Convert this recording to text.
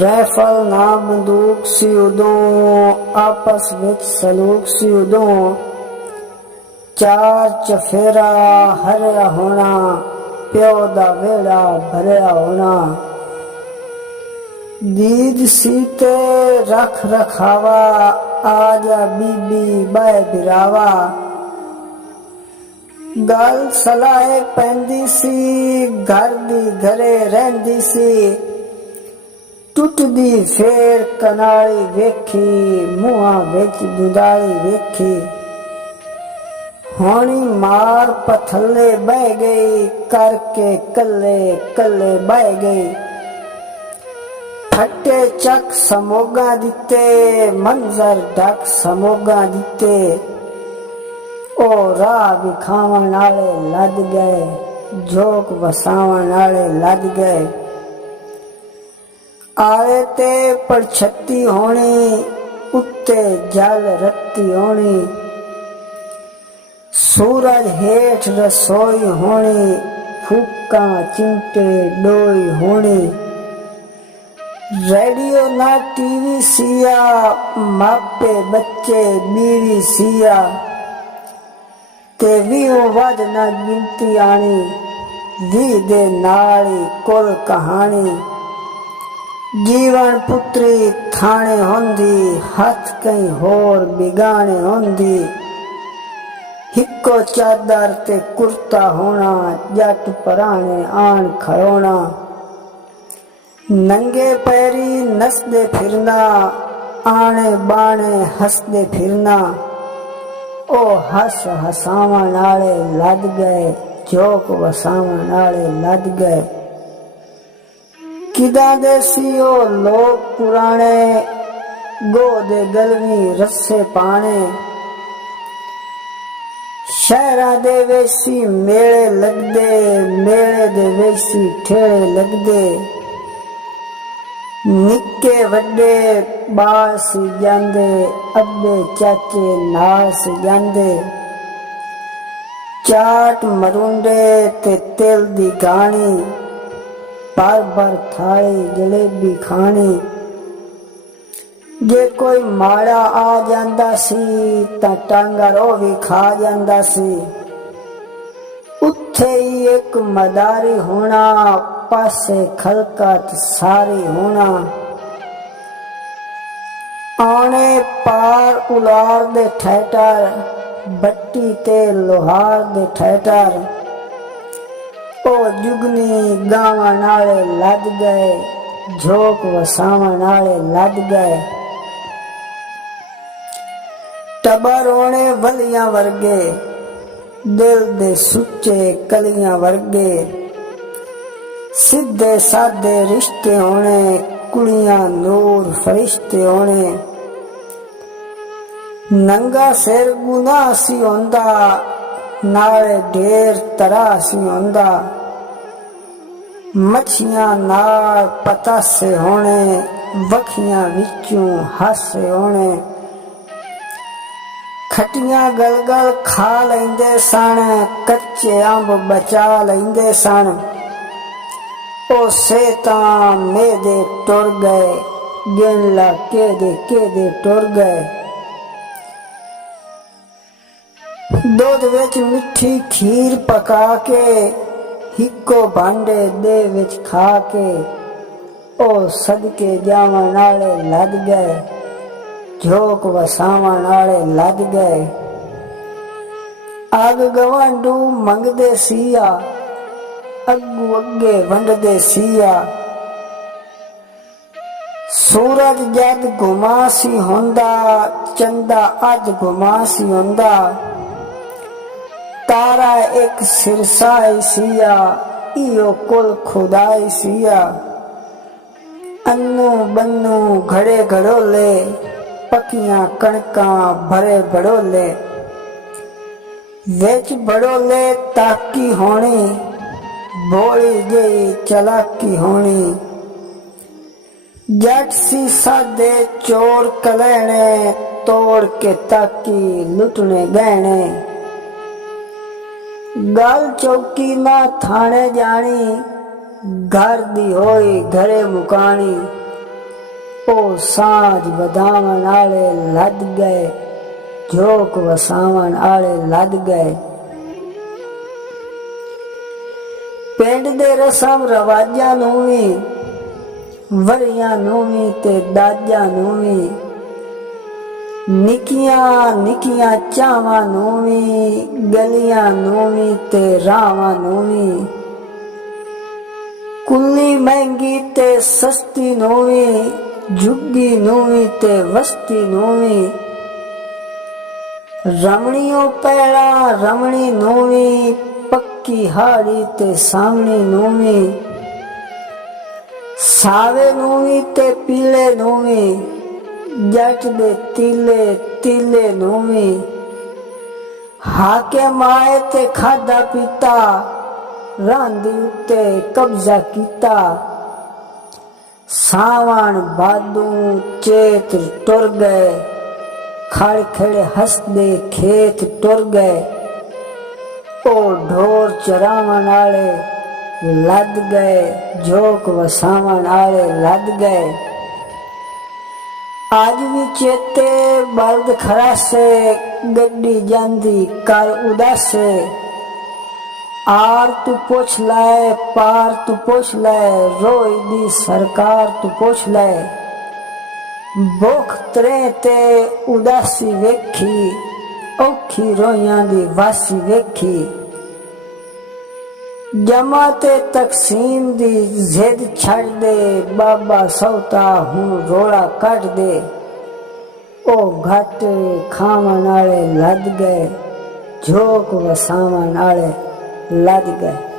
Rifle ना बंदूक सी उदों आपस विच सलूक सी उदों चार चफेरा हरिया होना प्यो दा वेड़ा भरिया होना दीद सीते रख रखावा आजा बीबी बाय बिरावा गल सलाहे पैंदी सी घर दी घरे रहंदी सी टुटदी फेर कनाली वेखी मुहां विच दुदाली वेखी होनी मार पथले बह गई करके कल्ले कल्ले बह गई फटे चक समोगा दिते मंजर ढक समोगा दिते ओ राह विखावन आले लद गए झोंक वसावन आले लद गए आले ते पड़छत्ती होनी उत्ते जल रत्ती होनी सूरज हेठ रसोई होनी फूका चिमटे डोई होनी रेडियो ना टीवी सिया मापे बच्चे बीवी सिया ते वीओ वध ना गिनती आनी वी दे नाली कुल कहानी जीवन पुत्री थाने होंदी हथ कई होर बिगाने होंदी हिको चादर ते कुर्ता होना जट पराने आन खड़ोना नंगे पैरी नसदे फिरना आने बाने हसदे फिरना ओ हस हसावन आले लद गए झोंक वसावन आले लद गए किदा देसी ओ लोग पुराने गोदे गलवी रस्से पाने शहरा दे वेसी मेले लगदे मेले दे वेसी ठेले लगदे निक्के वड्डे बाल सी जांदे अब्बे चाचे नाल सी जांदे चाट मरुंडे ते तिल दी गाणी भर भर थाली जलेबी खानी जे कोई माड़ा आ जांदा सी तां टांगर ओ भी खा जांदा सी उत्थे ही एक मदारी होना पासे खलकत सारी होना आने पार उलार दे ठेटर बट्टी ते लोहार दे ठेटर ओ जुगनी गावन आले लद गए झोंक वसावन आले लद गए टबर होने वलियां वर्गे दिल दे सुच्चे कलियां वर्गे सीधे साधे रिश्ते होने कुड़ियां नूर फरिश्ते होने नंगा सिर गुनाह सी होंदा नाले ढेर तरह सी होंदा मच्छियां नाल पतासे होने वखियां विचों हासे होने खटियां गलगल खा लेंदे सन कच्चे अंब बचा लेंदे सन ओ सेतां मेदे टुर गए गिन ला केदे टुर गए दूध विच मिठी खीर पका के हिको भांडे दे विच खा के ओ सदके जावन आले लद गए झोंक वसावन आले लद गए अग गवांडू मंगदे सिया अगू अगे वंडदे सिया सूरज जद घुमासी होंदा चंदा अज घुमासी होंदा तारा एक सिरसाई सिया इयो कुल खुदाई सिया अन्नू बन्नू घड़े घड़ोले पकियां कणकां भरे बड़ोले विच बड़ोले ताकी होनी भोली गई चलाकी होनी जट सी सादे चोर कलैने तोड़ के ताकी लुटने गहने गल चौकी ना थाने जानी घर दी होई घरे मुकानी ओ सांझ वधावन आले लद गए, झोंक वसावन आले लद गए। पिंड दे रसम रवाजां नूं वी, वरियां नूं वी ते दाजां नूं वी, निक्कियां निक्कियां चावां नूं वी, गलियां नूं वी ते रावां नूं वी, कुल्ली महंगी ते सस्ती नूं वी, झुग्गी नूं वी ते वस्ती नूं वी, रमणियों पैड़ा रमणी नूं वी, पक्की हाड़ी ते सामणी नूं वी, सावे नूं वी ते पीले नूं वी, जट दे तीले तीले नूं वी, हाके माए ते खादा पीता, रांदी उत्ते कब्जा कीता। सावण भादू चेत टुर गए, खड़ खड़े हसदे खेत टुर गए। ओ ढोर चरावन आले लद गए, झोंक वसावन आले लद गए। आज भी चेते बल्द खरासे, गड्डी जांदी कर उदासे। आर तू पुछ लै पार तू पुछ लै, रोई दी सरकार तू पुछ लै। भुख तरे ते उदासी वेखी, औखी रोइयां दी वासी वेखी। जमा ते तकसीम दी जिद छड़ दे, बाबा सौता हुण रोड़ा कट दे। ओ घट खावन आले लद गए, झोंक वसावन आले लद गए।